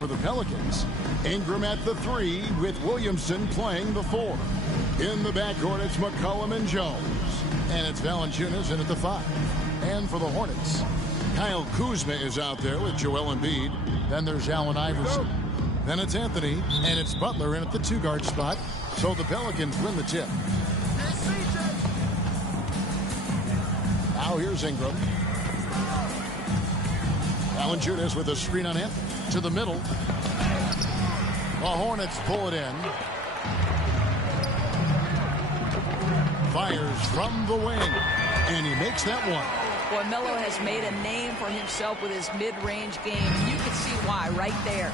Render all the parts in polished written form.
For the Pelicans, Ingram at the 3 with Williamson playing the 4. In the backcourt, it's McCollum and Jones. And it's Valanciunas in at the 5. And for the Hornets, Kyle Kuzma is out there with Joel Embiid. Then there's Allen Iverson. Then it's Anthony, and it's Butler in at the 2-guard spot. So the Pelicans win the tip. Now here's Ingram. Valanciunas with a screen on Anthony. To the middle. The Hornets pull it in. Fires from the wing. And he makes that one. Boy, Melo has made a name for himself with his mid-range game. You can see why right there.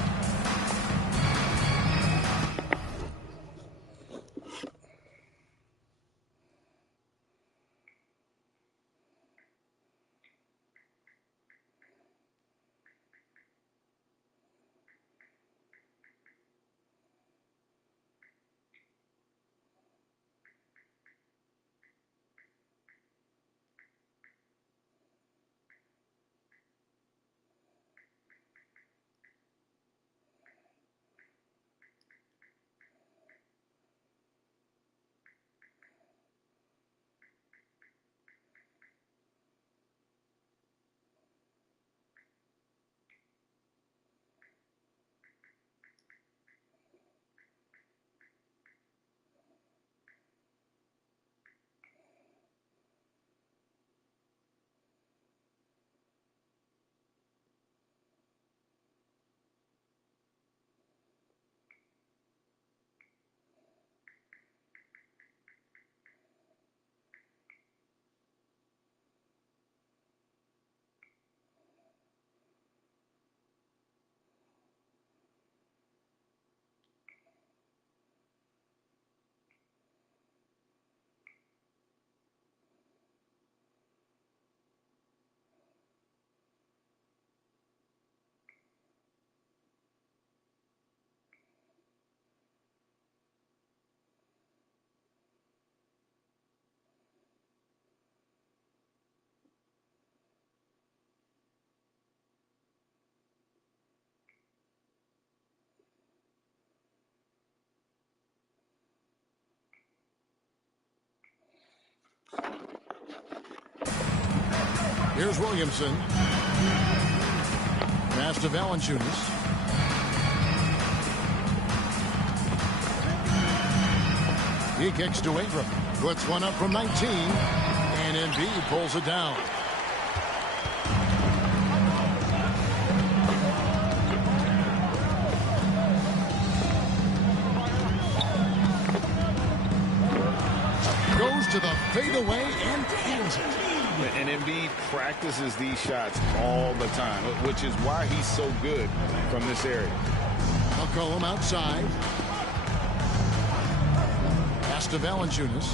Here's Williamson. Pass to Valanciunas. He kicks to Ingram. Puts one up from 19. And Embiid pulls it down. Goes to the fadeaway and nails it. And Embiid practices these shots all the time, which is why he's so good from this area. McCollum outside. Pass to Valanciunas.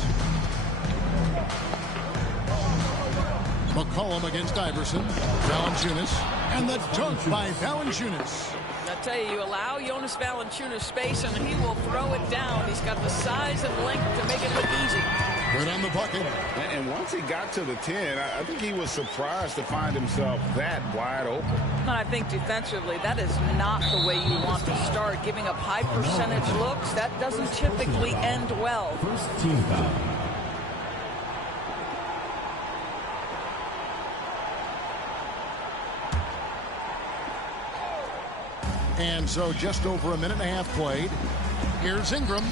McCollum against Iverson. Valanciunas. And the dunk by Valanciunas. I tell you, you allow Jonas Valanciunas space and he will throw it down. He's got the size and length to make it look easy. Good on the bucket. And once he got to the 10, I think he was surprised to find himself that wide open. And I think defensively, that is not the way you want to start. Giving up high percentage looks, that doesn't typically end well. First team foul. And so just over a minute and a half played. Here's Ingram.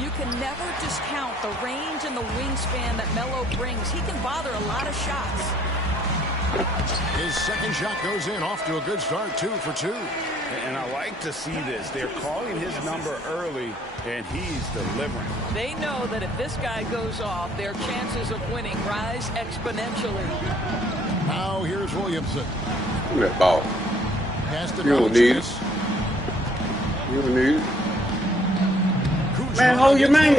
You can never discount the range and the wingspan that Melo brings. He can bother a lot of shots. His second shot goes in, off to a good start, 2 for 2. And I like to see this. They're calling his number early, and he's delivering. They know that if this guy goes off, their chances of winning rise exponentially. Now here's Williamson. Look at that ball. Pass to You don't need it. You don't need it. Man, hold your man.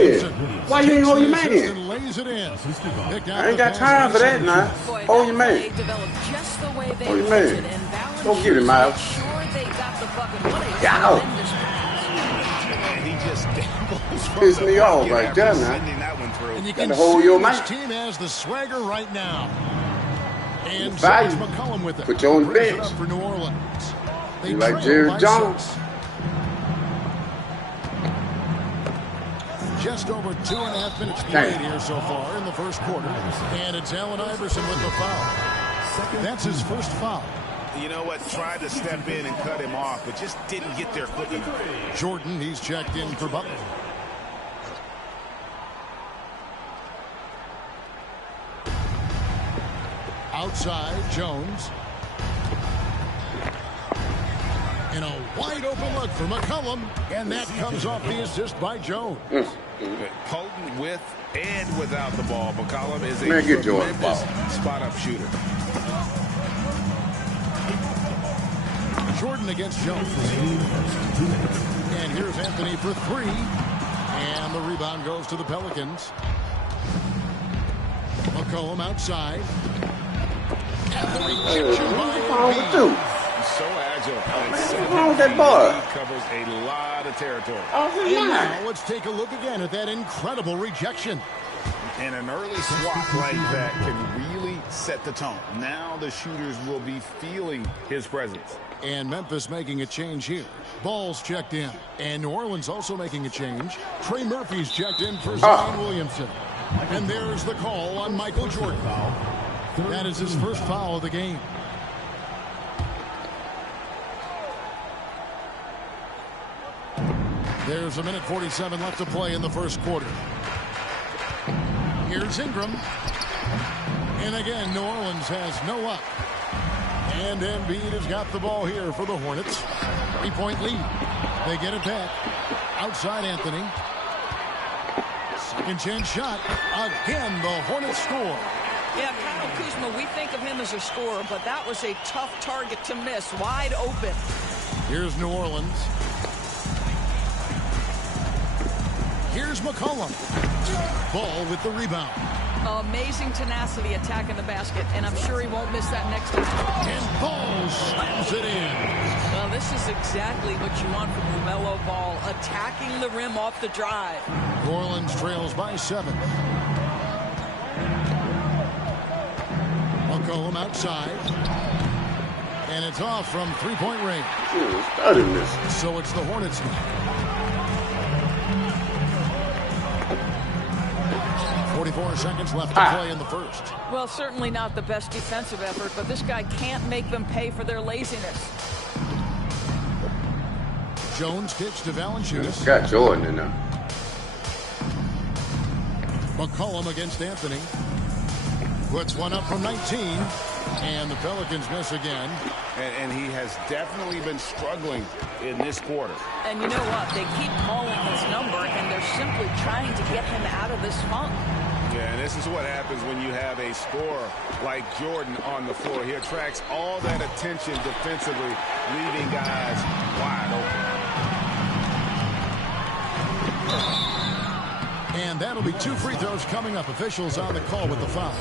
Why you ain't hold your man? Lays it in. I ain't got time for that now. Hold your man. Hold your man. Go get him, Miles. Y'all. And he just Piss me off right there now. And you Gotta can hold see your this man. team has the swagger right now. And Value. George McCollum with it. Put you on the Brings it bench. up for New Orleans. They You like trail Jerry by Jones? 6. Just over 2.5 minutes played here so far in the first quarter. And it's Allen Iverson with the foul. That's his first foul. You know what? Tried to step in and cut him off, but just didn't get there quick enough. Jordan, he's checked in for Butler. Outside, Jones. And a wide open look for McCollum. And that comes off the assist by Jones. Potent with and without the ball. McCollum is a Man, get Jordan the ball. spot-up shooter. Jordan against Jones. And here's Anthony for 3. And the rebound goes to the Pelicans. McCollum outside. And the rejection by Embiid. So agile. What's wrong with that boy? He covers a lot of territory. And now let's take a look again at that incredible rejection. And an early swat like that can really set the tone. Now the shooters will be feeling his presence. And Memphis making a change here. Ball's checked in. And New Orleans also making a change. Trey Murphy's checked in for Zion Williamson. And there's the call on Michael Jordan. That is his first foul of the game. There's 1:47 left to play in the first quarter. Here's Ingram. And again, New Orleans has no luck. And Embiid has got the ball here for the Hornets. 3-point lead. They get it back. Outside Anthony. Second chance shot. Again, the Hornets score. Yeah, Kyle Kuzma, we think of him as a scorer, but that was a tough target to miss. Wide open. Here's New Orleans. Here's McCollum. Ball with the rebound. Amazing tenacity attacking the basket, and I'm sure he won't miss that next time. And Ball slams it in. Well, this is exactly what you want from LaMelo Ball, attacking the rim off the drive. New Orleans trails by 7. McCollum outside. And it's off from 3-point range. So it's the Hornets now. 44 seconds left to play in the first. Well, certainly not the best defensive effort, but this guy can't make them pay for their laziness. Jones kicks to Valanciunas. Got Jordan in there. McCollum against Anthony. Puts one up from 19. And the Pelicans miss again. And he has definitely been struggling in this quarter. And you know what? They keep calling his number, and they're simply trying to get him out of this funk. Yeah, and this is what happens when you have a scorer like Jordan on the floor. He attracts all that attention defensively, leaving guys wide open. And that'll be 2 free throws coming up. Officials on the call with the foul.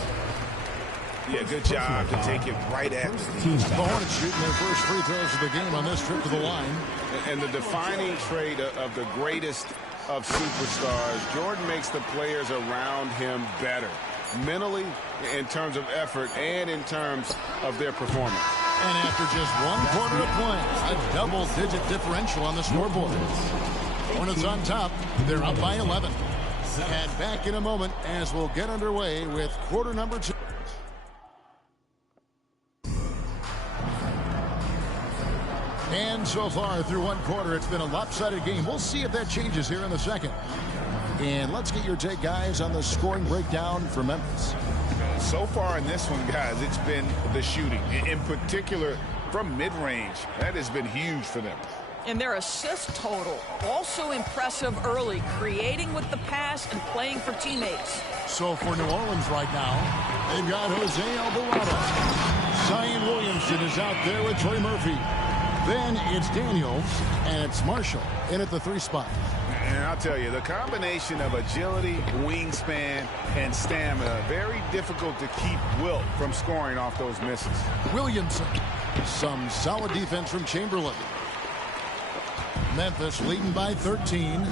Yeah, good job to take it right at the The Hornets shooting their first free throws of the game on this trip to the line. And the defining trait of the greatest of superstars, Jordan makes the players around him better, mentally, in terms of effort, and in terms of their performance. And after just 1 quarter of play, a double-digit differential on the scoreboard. Hornets on top. They're up by 11. And back in a moment as we'll get underway with quarter number 2. And so far through 1 quarter, it's been a lopsided game. We'll see if that changes here in the second. And let's get your take, guys, on the scoring breakdown for Memphis. So far in this one, guys, it's been the shooting. In particular, from mid-range. That has been huge for them. And their assist total, also impressive early, creating with the pass and playing for teammates. So for New Orleans right now, they've got Jose Alvarado. Zion Williamson is out there with Trey Murphy. Then it's Daniels, and it's Marshall in at the 3 spot. And I'll tell you, the combination of agility, wingspan, and stamina, very difficult to keep Wilt from scoring off those misses. Williamson, some solid defense from Chamberlain. Memphis leading by 13.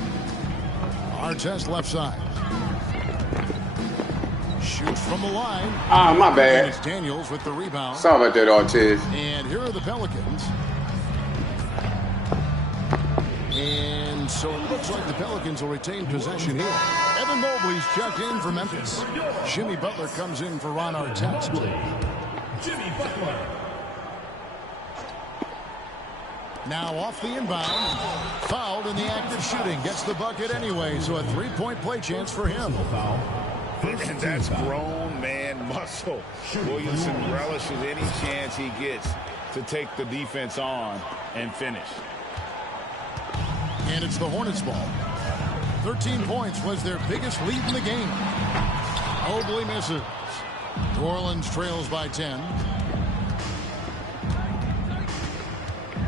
Artest left side. Shoots from the line. Ah, my bad. And it's Daniels with the rebound. Sorry about that, Artest. And here are the Pelicans. And so it looks like the Pelicans will retain possession here. Evan Mobley's checked in for Memphis. Jimmy Butler comes in for Ron Artest. Jimmy Butler. Now off the inbound. Fouled in the act of shooting. Gets the bucket anyway, so a 3-point play chance for him. And that's grown man muscle. Williamson relishes any chance he gets to take the defense on and finish. And it's the Hornets ball. 13 points was their biggest lead in the game. Mobley misses. New Orleans trails by 10.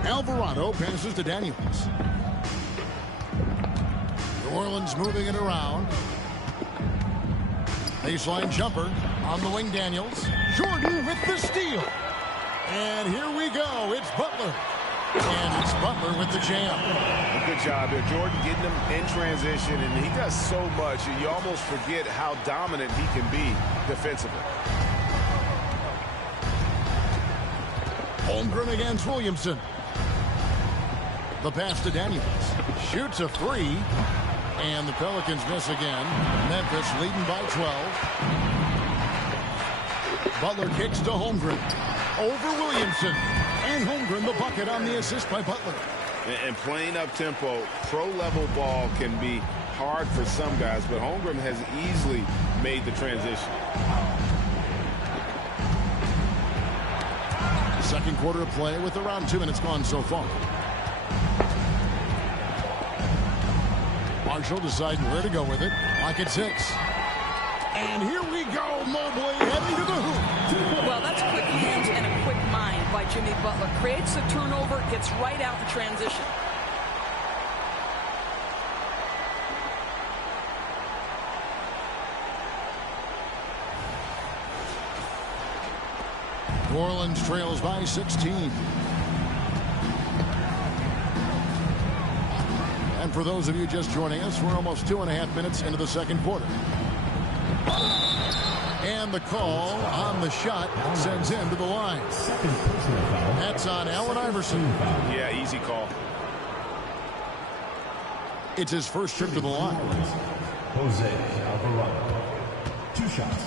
Alvarado passes to Daniels. New Orleans moving it around. Baseline jumper on the wing, Daniels. Jordan with the steal. And here we go. It's Butler. And it's Butler with the jam. Good job there. Jordan getting him in transition, and he does so much, and you almost forget how dominant he can be defensively. Holmgren against Williamson. The pass to Daniels. Shoots a 3. And the Pelicans miss again. Memphis leading by 12. Butler kicks to Holmgren. Over Williamson. And Holmgren the bucket on the assist by Butler. And playing up-tempo, pro-level ball can be hard for some guys, but Holmgren has easily made the transition. Second quarter of play with around 2 minutes gone so far. Marshall deciding where to go with it. Like at 6. And here we go. Mobley heading to the hoop. Well, that's quick hands and a quick mind by Jimmy Butler. Creates the turnover, gets right out in transition. New Orleans trails by 16. And for those of you just joining us, we're almost 2.5 minutes into the second quarter. And the call on the shot sends him to the line. That's on Allen Iverson. Yeah, easy call. It's his first trip to the line. Jose Alvarado. 2 shots.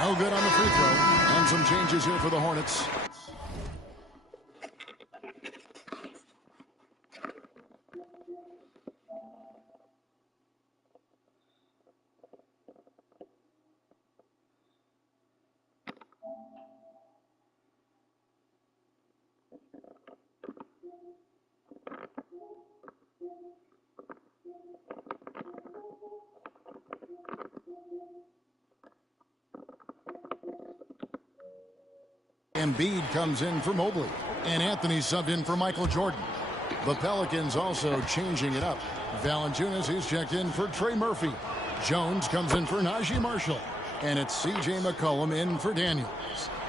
No good on the free throw. And some changes here for the Hornets. Embiid comes in for Mobley. And Anthony subbed in for Michael Jordan. The Pelicans also changing it up. Valanciunas is checked in for Trey Murphy. Jones comes in for Najee Marshall. And it's C.J. McCollum in for Daniels.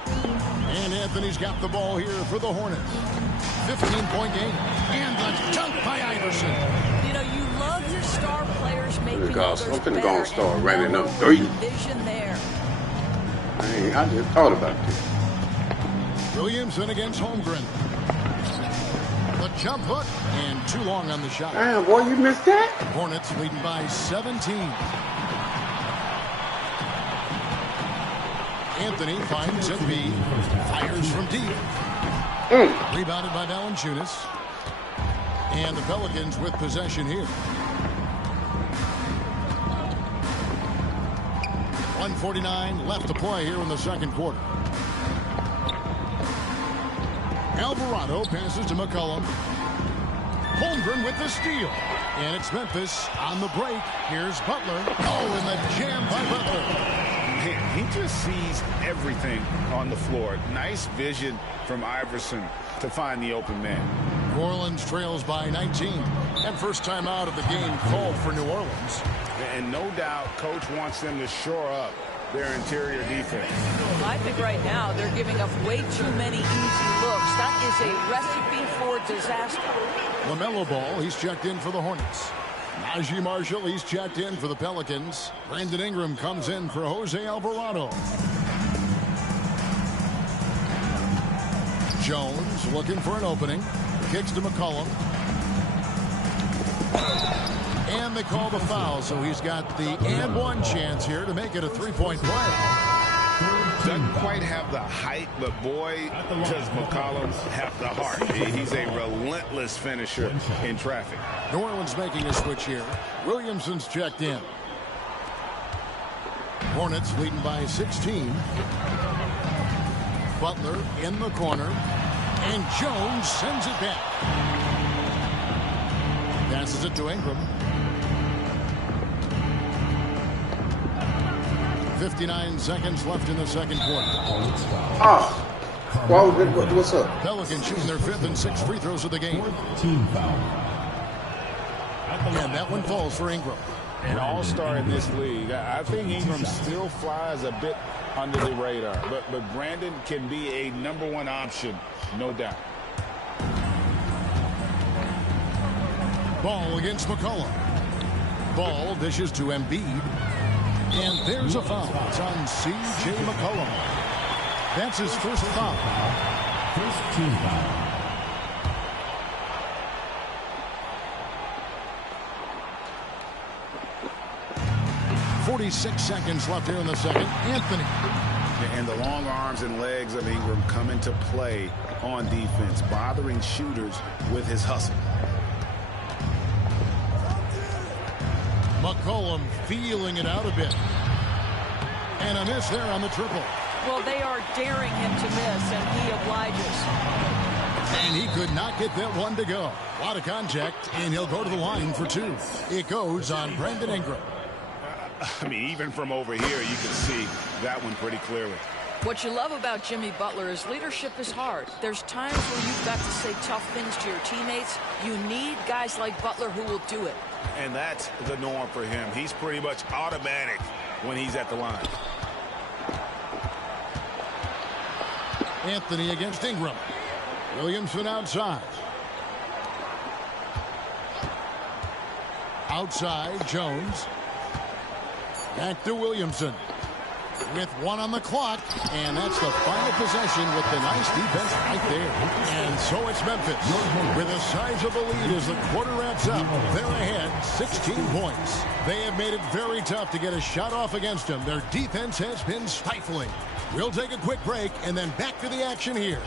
And Anthony's got the ball here for the Hornets. 15-point game. And the dunk by Iverson. You know, you love your star players making Gosh, others I'm finna better. go and start And running no up 3. vision there. I just thought about this. Williamson against Holmgren. The jump hook and too long on the shot. Damn, boy, you missed that? Hornets leading by 17. Anthony finds Embiid. Fires from deep. Rebounded by Valanciunas. And the Pelicans with possession here. 1:49 left to play here in the second quarter. Alvarado passes to McCollum. Holmgren with the steal. And it's Memphis on the break. Here's Butler. Oh, and the jam by Butler. Man, he just sees everything on the floor. Nice vision from Iverson to find the open man. New Orleans trails by 19. And first time out of the game called for New Orleans. And no doubt, Coach wants them to shore up their interior defense. I think right now they're giving up way too many easy looks. That is a recipe for disaster. LaMelo Ball, he's checked in for the Hornets. Najee Marshall, he's checked in for the Pelicans. Brandon Ingram comes in for Jose Alvarado. Jones looking for an opening. Kicks to McCollum. And they call the foul, so he's got the and one chance here to make it a three-point play. Doesn't quite have the height, but boy, does McCollum have the heart. He's a relentless finisher in traffic. New Orleans making a switch here. Williamson's checked in. Hornets leading by 16. Butler in the corner. And Jones sends it back. Passes it to Ingram. 59 seconds left in the second quarter. What's up? Pelicans shooting their 5th and 6th free throws of the game. Team foul. And that one falls for Ingram. An all-star in this league. I think Ingram still flies a bit under the radar. But Brandon can be a #1 option, no doubt. Ball against McCollum. Ball dishes to Embiid. And there's a foul. It's on C.J. McCollum. That's his first foul. First team foul. 46 seconds left here in the second. Anthony. And the long arms and legs of Ingram come into play on defense, bothering shooters with his hustle. McCollum feeling it out a bit. And a miss there on the triple. Well, they are daring him to miss, and he obliges. And he could not get that one to go. A lot of contact, and he'll go to the line for 2. It goes on Brandon Ingram. I mean, even from over here, you can see that one pretty clearly. What you love about Jimmy Butler is leadership is hard. There's times where you've got to say tough things to your teammates. You need guys like Butler who will do it. And that's the norm for him. He's pretty much automatic when he's at the line. Anthony against Ingram. Williamson outside. Outside, Jones. Back to Williamson. With 1 on the clock, and that's the final possession with the nice defense right there. And so it's Memphis with a sizable lead as the quarter wraps up. They're ahead 16 points. They have made it very tough to get a shot off against them. Their defense has been stifling. We'll take a quick break and then back to the action here.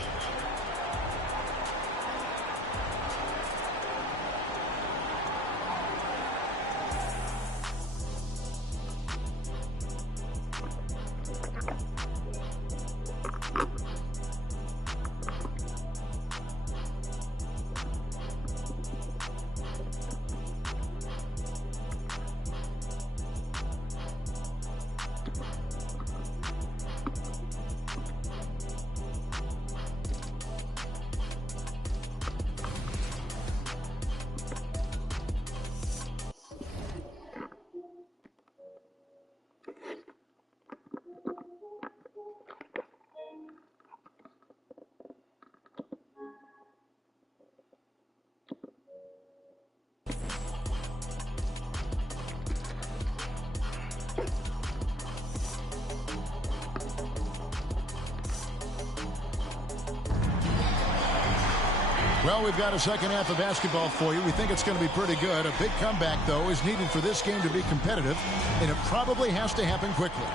Well, we've got a second half of basketball for you. We think it's going to be pretty good. A big comeback, though, is needed for this game to be competitive, and it probably has to happen quickly.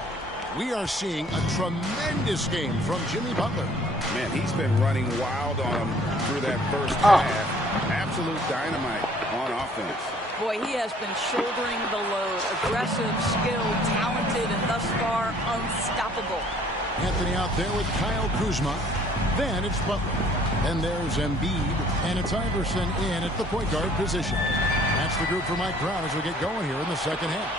We are seeing a tremendous game from Jimmy Butler. Man, he's been running wild on him through that first half. Absolute dynamite on offense. Boy, he has been shouldering the load. Aggressive, skilled, talented, and thus far unstoppable. Anthony out there with Kyle Kuzma. Then it's Butler. And there's Embiid, and it's Iverson in at the point guard position. That's the group for Mike Brown as we get going here in the second half.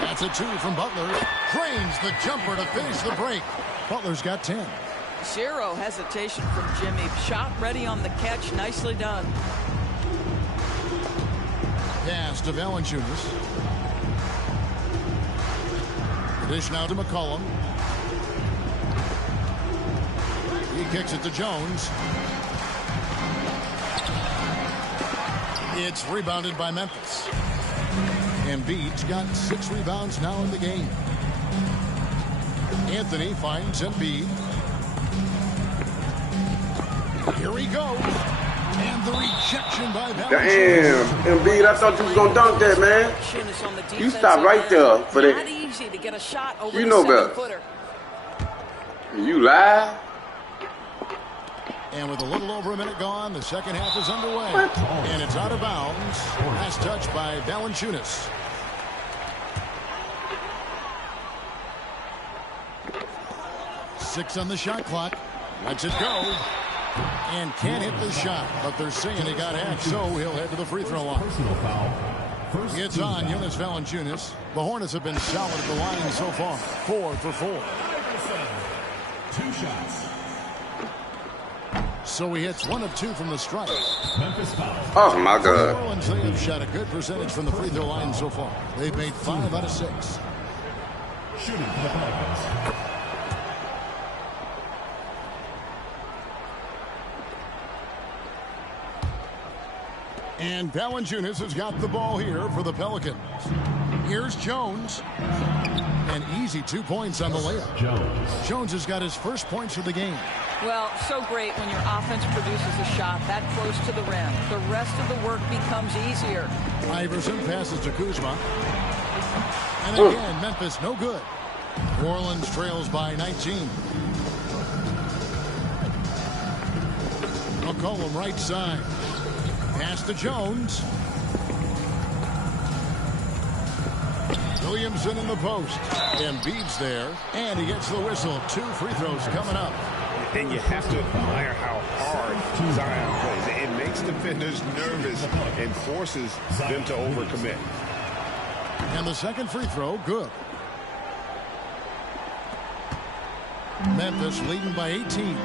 That's a 2 from Butler. Drains the jumper to finish the break. Butler's got 10. Zero hesitation from Jimmy. Shot ready on the catch. Nicely done. Pass to Valanciunas. Dish now to McCollum. He kicks it to Jones. It's rebounded by Memphis. Embiid's got 6 rebounds now in the game. Anthony finds Embiid. Here he goes. And the rejection by Valanciunas. Damn, Embiid, I thought you was going to dunk that, man. You stop right there for that. Not easy to get a shot over you know the better. You lie. And with a little over a minute gone, the second half is underway. And it's out of bounds. Last touch by Valanciunas. Six on the shot clock. Lets it go. And can't hit the shot. But they're saying he got hacked, so he'll head to the free throw line. It's on Jonas Valanciunas. The Hornets have been solid at the line so far. 4 for 4. 2 shots. So he hits 1 of 2 from the strike. Memphis foul. Oh, my God. New Orleans, they have shot a good percentage from the free throw line so far. They've made 5 out of 6. Shooting for the Pelicans. And Valanciunas has got the ball here for the Pelicans. Here's Jones. An easy 2 points on the layup. Jones has got his first points of the game. Well, so great when your offense produces a shot that close to the rim. The rest of the work becomes easier. Iverson passes to Kuzma. And again, Memphis no good. New Orleans trails by 19. McCollum right side. Pass to Jones. Williamson in the post. Embiid's there. And he gets the whistle. 2 free throws coming up. And you have to admire how hard Zion plays. It makes defenders nervous and forces them to overcommit. And the second free throw, good. Memphis leading by 18.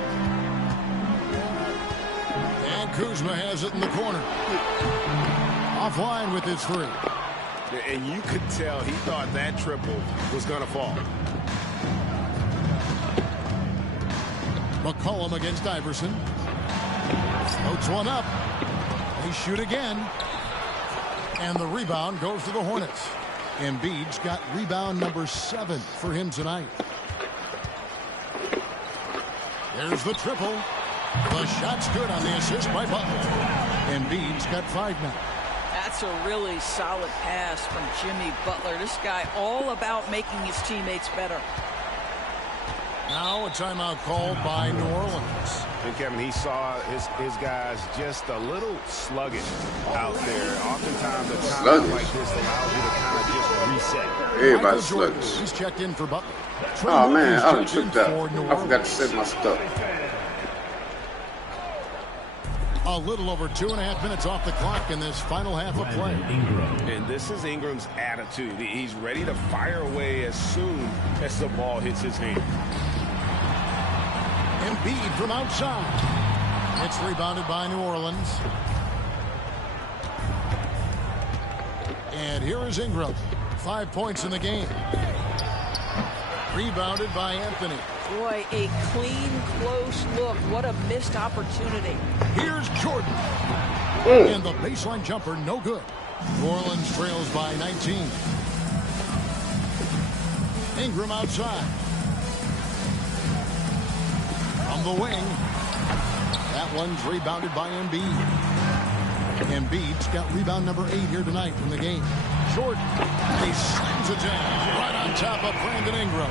And Kuzma has it in the corner. Offline with his 3. And you could tell he thought that triple was going to fall. McCollum against Iverson. Floats one up. They shoot again. And the rebound goes to the Hornets. Embiid's got rebound number 7 for him tonight. There's the triple. The shot's good on the assist by Butler. Embiid's got 5 now. That's a really solid pass from Jimmy Butler. This guy all about making his teammates better. Now a timeout called by New Orleans. And Kevin, he saw his guys just a little sluggish out there. Oftentimes a timeout like this allows you to kind of just reset. Everybody's sluggish. He's checked in for Butler. Oh, man, I done took that. I forgot to set my stuff. A little over 2.5 minutes off the clock in this final half of play. And this is Ingram's attitude. He's ready to fire away as soon as the ball hits his hand. Embiid from outside. It's rebounded by New Orleans. And here is Ingram. 5 points in the game. Rebounded by Anthony. Boy, a clean, close look. What a missed opportunity. Here's Jordan. And the baseline jumper, no good. New Orleans trails by 19. Ingram outside. From the wing. That one's rebounded by Embiid. Embiid's got rebound number 8 here tonight in the game. Jordan. And he slams it down right on top of Brandon Ingram.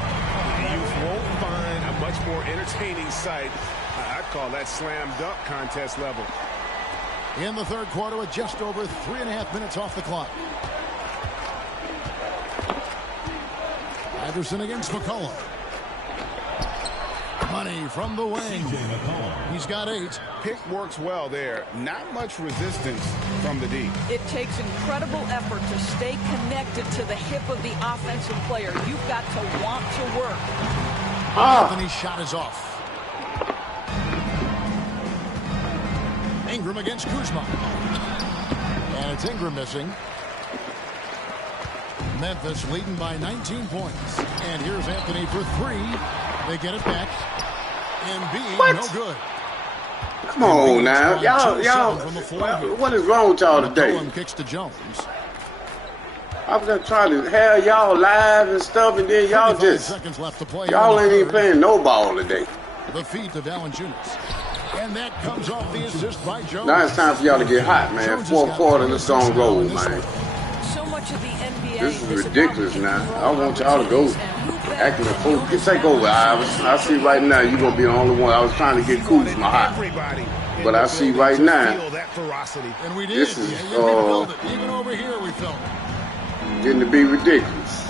You won't find a much more entertaining sight. I'd call that slam dunk contest level. In the third quarter with just over 3.5 minutes off the clock. Iverson against McCollum. Money from the wing. He's got 8. Pick works well there. Not much resistance from the D. It takes incredible effort to stay connected to the hip of the offensive player. You've got to want to work. Anthony's shot is off. Ingram against Kuzma. And it's Ingram missing. Memphis leading by 19 points. And here's Anthony for 3. They get it back. And B, no good. Come on now. Y'all, what is wrong with y'all today? McCollum kicks to Jones. I was just trying to have y'all live and stuff, and then y'all just, seconds left to play. y'all ain't even playing no ball today. The feet of Valanciunas. And that comes off the assist by Jones. Now it's time for y'all to get hot, man. Fourth quarter, let's go and roll, man. So much of the NBA This is ridiculous now. I want y'all to go acting a fool. Take over, I see right now you're going to be the only one. I was trying to get Kuzma hot. But I see right now, this is even over here we felt it. Getting to be ridiculous.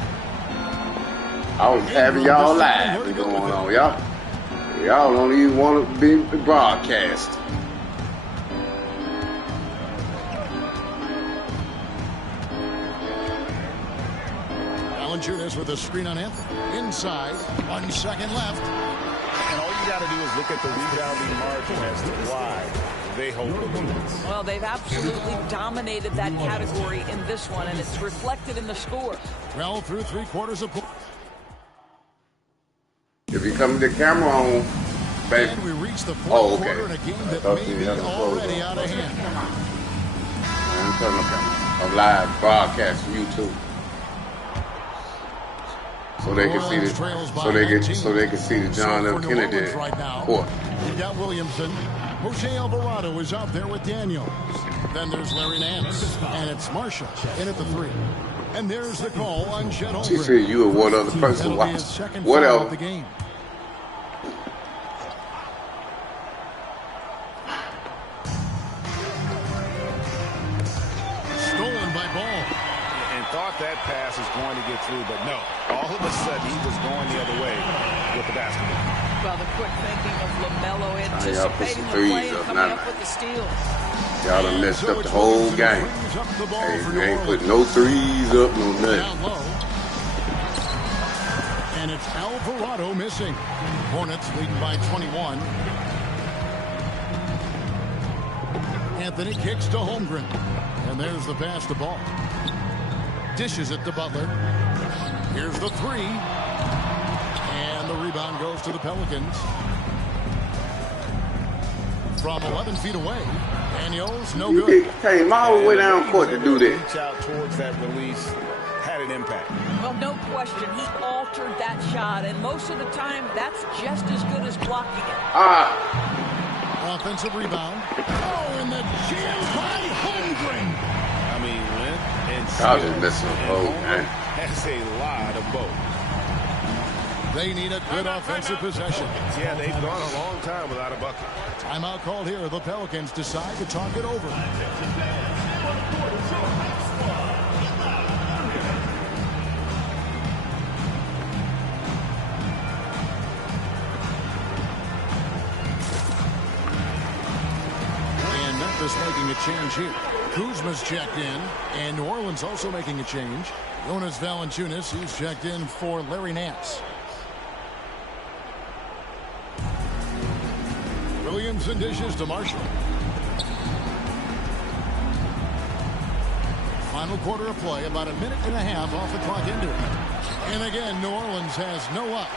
I was having y'all live going on. Y'all don't even want to be broadcast. Valanciunas with a screen on Anthony. Inside, 1 second left. And all you got to do is look at the rebounding margin as to why they hold the lead. Well, they've absolutely dominated that category in this one, and it's reflected in the score. Well, through 3 quarters of play. If you come to the camera on, baby. And we reach the fourth quarter in a game that may be already on. out of hand. I'm turning the camera. I'm live broadcast from YouTube. So they can see the they can see the John F. Kennedy court. You've got Williamson. Jose Alvarado is out there with Daniels. Then there's Larry Nance. And it's Marshall in at the 3. And there's the call on Chet Holmgren. She said you and one other person watch. What else? The game. Stolen by Ball. And thought that pass was going to get through, but no. All of a sudden, he was going the other way with the basketball. Well, the quick thinking of LaMelo y'all put anticipating some the play threes and up coming now. up with the steal. Y'all done messed up the whole game. Hey, they ain't put no threes up, no nothing. And it's Alvarado missing. Hornets leading by 21. Anthony kicks to Holmgren. And there's the pass to Ball. Dishes it to Butler. Here's the 3. And the rebound goes to the Pelicans. From 11 feet away. Daniels, no good. Came all the way down court to do this. Reach out towards that release. Had an impact. Well, no question. He altered that shot, and most of the time, that's just as good as blocking it. Offensive rebound. Oh, and the jam by Holmgren. I mean, length and I was skill. just missing the whole game. That's a lot of both. They need a good offensive possession. Yeah, they've gone a long time without a bucket. Timeout called here. The Pelicans decide to talk it over. And Memphis making a change here. Kuzma's checked in, and New Orleans also making a change. Jonas Valanciunas, he's checked in for Larry Nance. Williamson dishes to Marshall. Final quarter of play, about a minute and a half off the clock into it. And again, New Orleans has no up.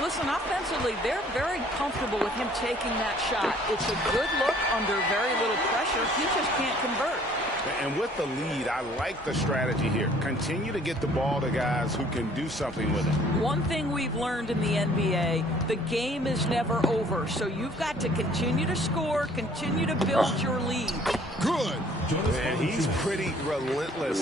Listen, offensively, they're very comfortable with him taking that shot. It's a good look under very little pressure. He just can't convert. And with the lead, I like the strategy here. Continue to get the ball to guys who can do something with it. One thing we've learned in the NBA, the game is never over. So you've got to continue to score, continue to build your lead. Good. And he's pretty relentless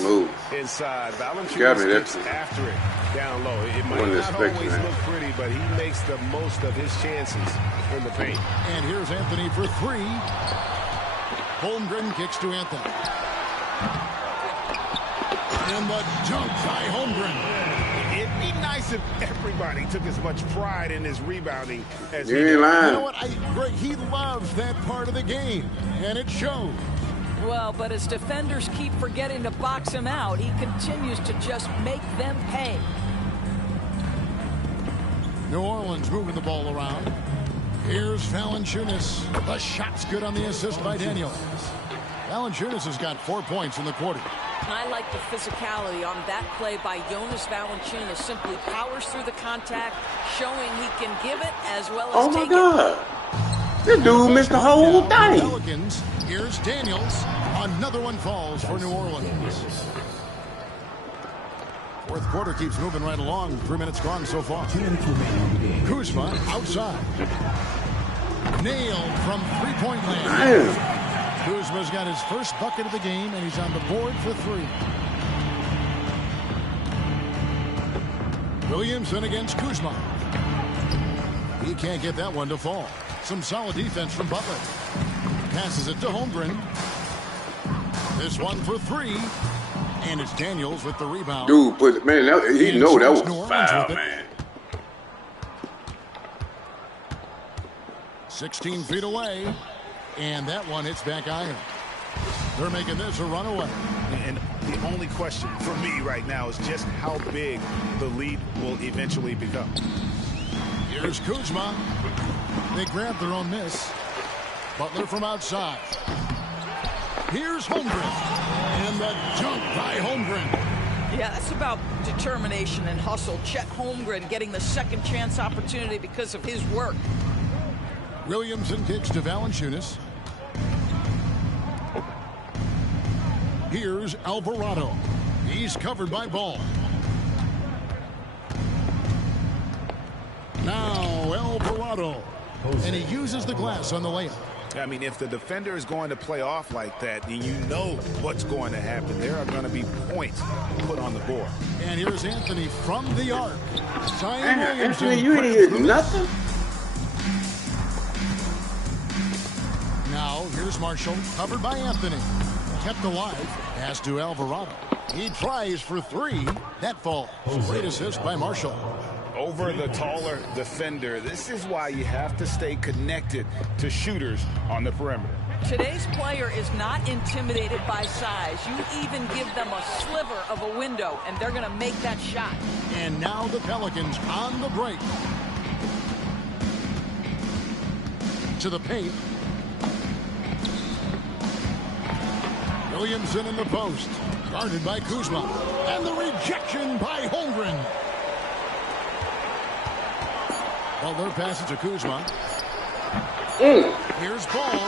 inside. Valanciunas gets after it down low. It might not always look pretty, but he makes the most of his chances in the paint. And here's Anthony for 3. Holmgren kicks to Anthony. And the dunk by Holmgren. It'd be nice if everybody took as much pride in his rebounding as he You ain't did. lying. You know what? Greg, he loves that part of the game, and it shows. Well, but as defenders keep forgetting to box him out, he continues to just make them pay. New Orleans moving the ball around. Here's Valanciunas. The shot's good on the assist by Daniels. Valanciunas has got 4 points in the quarter. I like the physicality on that play by Jonas Valanciunas. Simply powers through the contact, showing he can give it as well as Oh my take God. This dude missed the whole thing. Pelicans. Here's Daniels. Another one falls for New Orleans. Fourth quarter keeps moving right along. 3 minutes gone so far. 2 minutes remaining in the game. Kuzma outside. Nailed from three-point land. Damn. Kuzma's got his first bucket of the game, and he's on the board for 3. Williamson against Kuzma. He can't get that one to fall. Some solid defense from Butler. Passes it to Holmgren. This one for 3. And it's Daniels with the rebound. Dude, put man, he And know that George was New Orleans foul, with it. man. 16 feet away. And that one hits back iron. They're making this a runaway. And the only question for me right now is just how big the lead will eventually become. Here's Kuzma. They grab their own miss. Butler from outside. Here's Holmgren. And the dunk by Holmgren. Yeah, that's about determination and hustle. Chet Holmgren getting the second chance opportunity because of his work. Williamson kicks to Valanciunas. Here's Alvarado. He's covered by Ball. Now Alvarado. And he uses the glass on the layup. I mean, if the defender is going to play off like that, then you know what's going to happen. There are going to be points put on the board. And here's Anthony from the arc. Zion Man, Williamson Anthony, you ain't credits hit the miss. nothing. Now here's Marshall, covered by Anthony. Kept alive. Pass to Alvarado. He tries for 3. That falls. Great assist by Marshall. Over the taller defender, this is why you have to stay connected to shooters on the perimeter. Today's player is not intimidated by size. You even give them a sliver of a window, and they're going to make that shot. And now the Pelicans on the break. To the paint. Williamson in the post. Guarded by Kuzma. And the rejection by Holmgren. Butler passes to Kuzma. Here's Ball.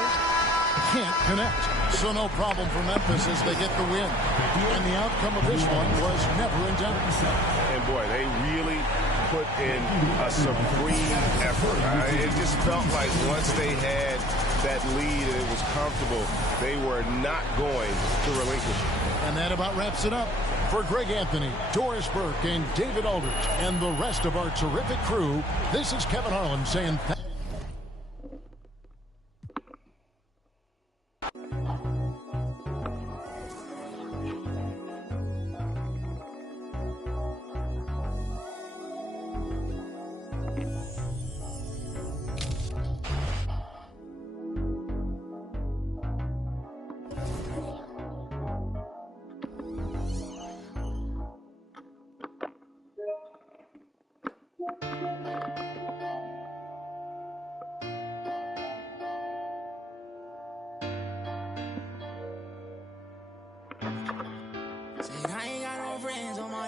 Can't connect. So no problem for Memphis as they get the win. And the outcome of this one was never in doubt. And boy, they really put in a supreme effort. It just felt like once they had that lead and it was comfortable, they were not going to relinquish it. And that about wraps it up. For Greg Anthony, Doris Burke, and David Aldridge, and the rest of our terrific crew, this is Kevin Harlan saying thank you. I ain't got no friends on my